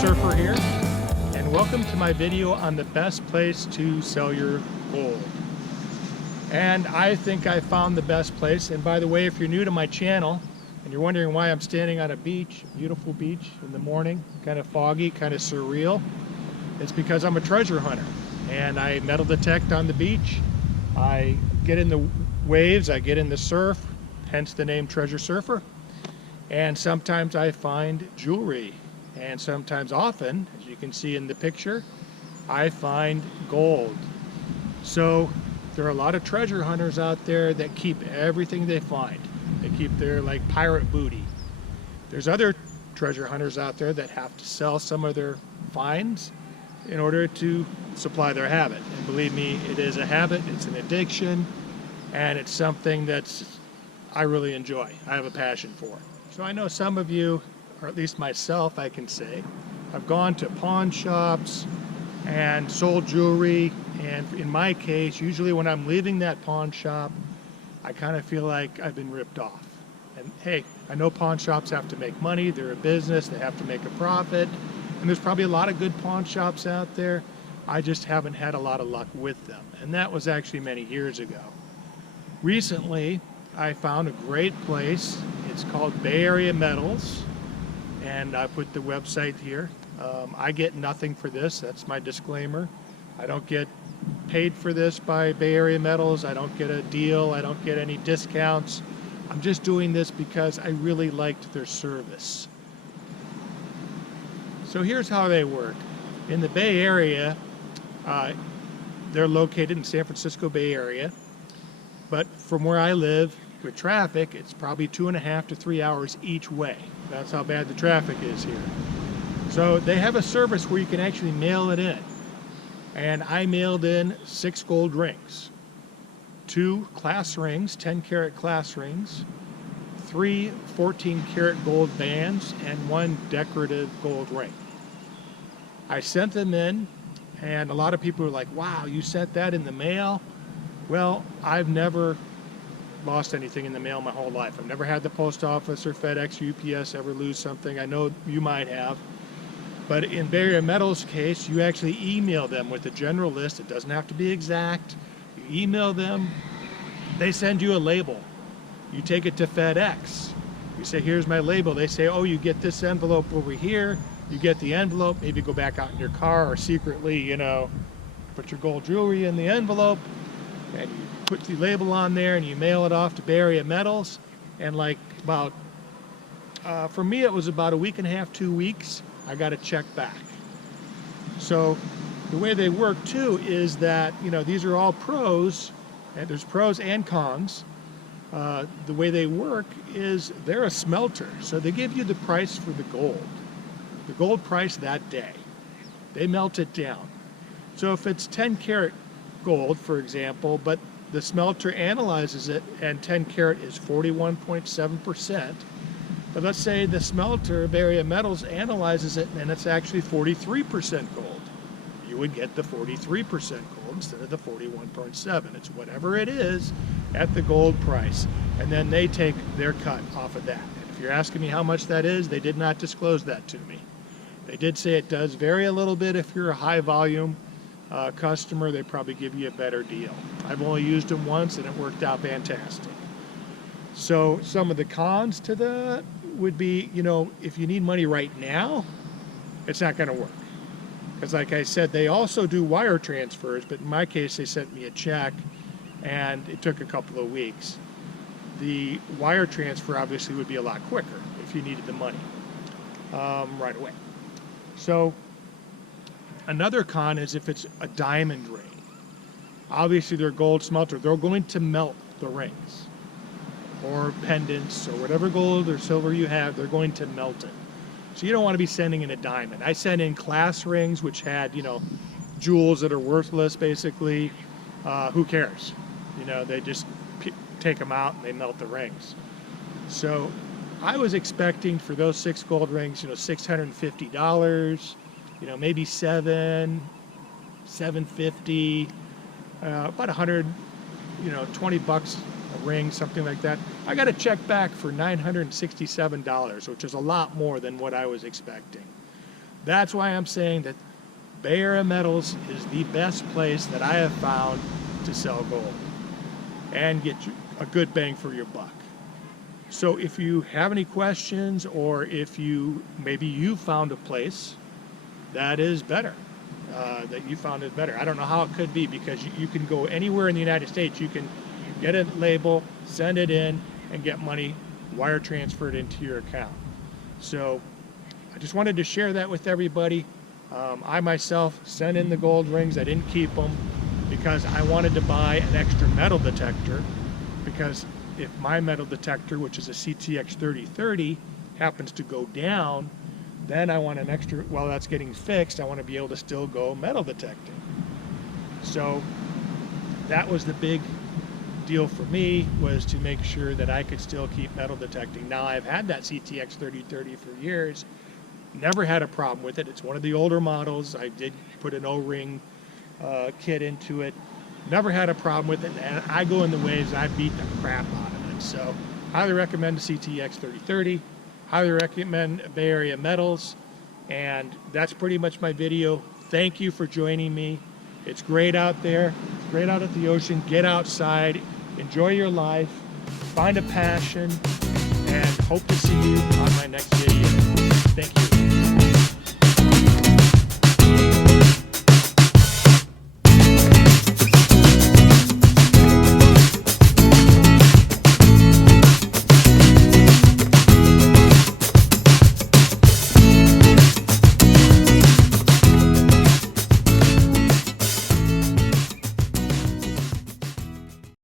Surfer here, and welcome to my video on the best place to sell your gold. And I think I found the best place. And by the way, if you're new to my channel and you're wondering why I'm standing on a beach, beautiful beach in the morning, kind of foggy, kind of surreal, it's because I'm a treasure hunter and I metal detect on the beach. I get in the waves, I get in the surf, hence the name Treasure Surfer. And sometimes I find jewelry, and sometimes, often, as you can see in the picture, I find gold. So there are a lot of treasure hunters out there that keep everything they find. They keep their like pirate booty. There's other treasure hunters out there that have to sell some of their finds in order to supply their habit. And believe me, it is a habit, it's an addiction, and it's something that's I really enjoy. I have a passion for. So I know some of you, or at least myself I can say, I've gone to pawn shops and sold jewelry, and in my case, usually when I'm leaving that pawn shop, I kind of feel like I've been ripped off. And hey, I know pawn shops have to make money, they're a business, they have to make a profit, and there's probably a lot of good pawn shops out there. I just haven't had a lot of luck with them, and that was actually many years ago. Recently, I found a great place. It's called Bay Area Metals, and I put the website here. I get nothing for this, that's my disclaimer. I don't get paid for this by Bay Area Metals, I don't get a deal, I don't get any discounts. I'm just doing this because I really liked their service. So here's how they work. In the Bay Area, they're located in San Francisco Bay Area, but from where I live, with traffic, it's probably 2.5 to 3 hours each way. That's how bad the traffic is here. So they have a service where you can actually mail it in. And I mailed in 6 gold rings, 2 class rings, 10-carat class rings, 3 14-carat gold bands, and 1 decorative gold ring. I sent them in, and a lot of people were like, wow, you sent that in the mail? Well, I've never lost anything in the mail my whole life. I've never had the post office or FedEx, UPS ever lose something. I know you might have. But in Bay Area Metals' case, you actually email them with a general list. It doesn't have to be exact. You email them, they send you a label. You take it to FedEx. You say, here's my label. They say, oh, you get this envelope over here. You get the envelope, maybe go back out in your car or secretly, put your gold jewelry in the envelope, and you put the label on there and you mail it off to Bay Area Metals. And like about, for me it was about 1.5 weeks, 2 weeks, I got a check back. So the way they work too is that, these are all pros, and there's pros and cons. The way they work is they're a smelter. So they give you the price for the gold price that day. They melt it down. So if it's 10-carat gold, for example, but the smelter analyzes it and 10 carat is 41.7%. But let's say the smelter, Bay Area Metals, analyzes it and it's actually 43% gold. You would get the 43% gold instead of the 41.7. It's whatever it is at the gold price. And then they take their cut off of that. And if you're asking me how much that is, they did not disclose that to me. They did say it does vary a little bit if you're a high volume customer. They probably give you a better deal. I've only used them once and it worked out fantastic. So some of the cons to that would be, if you need money right now, it's not going to work. Because like I said, they also do wire transfers, but in my case, they sent me a check and it took a couple of weeks. The wire transfer obviously would be a lot quicker if you needed the money right away. So another con is if it's a diamond ring. Obviously they're gold smelter. They're going to melt the rings or pendants or whatever gold or silver you have, they're going to melt it. So you don't want to be sending in a diamond. I sent in class rings which had, jewels that are worthless basically. Who cares? They just take them out and they melt the rings. So I was expecting for those 6 gold rings, $650, maybe $750, about 100, 20 bucks a ring, something like that. I got a check back for $967, which is a lot more than what I was expecting. That's why I'm saying that Bay Area Metals is the best place that I have found to sell gold and get you a good bang for your buck. So if you have any questions, or if maybe you found a place that is better, that you found it better. I don't know how it could be, because you can go anywhere in the United States. You can get a label, send it in, and get money wire transferred into your account. So I just wanted to share that with everybody. I myself sent in the gold rings. I didn't keep them because I wanted to buy an extra metal detector, because if my metal detector, which is a CTX 3030, happens to go down, then I want an extra, while that's getting fixed, I want to be able to still go metal detecting. So that was the big deal for me, was to make sure that I could still keep metal detecting. Now, I've had that CTX 3030 for years, never had a problem with it. It's one of the older models. I did put an O-ring kit into it, never had a problem with it, and I go in the waves, I beat the crap out of it. So highly recommend the CTX 3030, highly recommend Bay Area Metals, and that's pretty much my video. Thank you for joining me. It's great out there, it's great out at the ocean. Get outside, enjoy your life, find a passion, and hope to see you on my next video.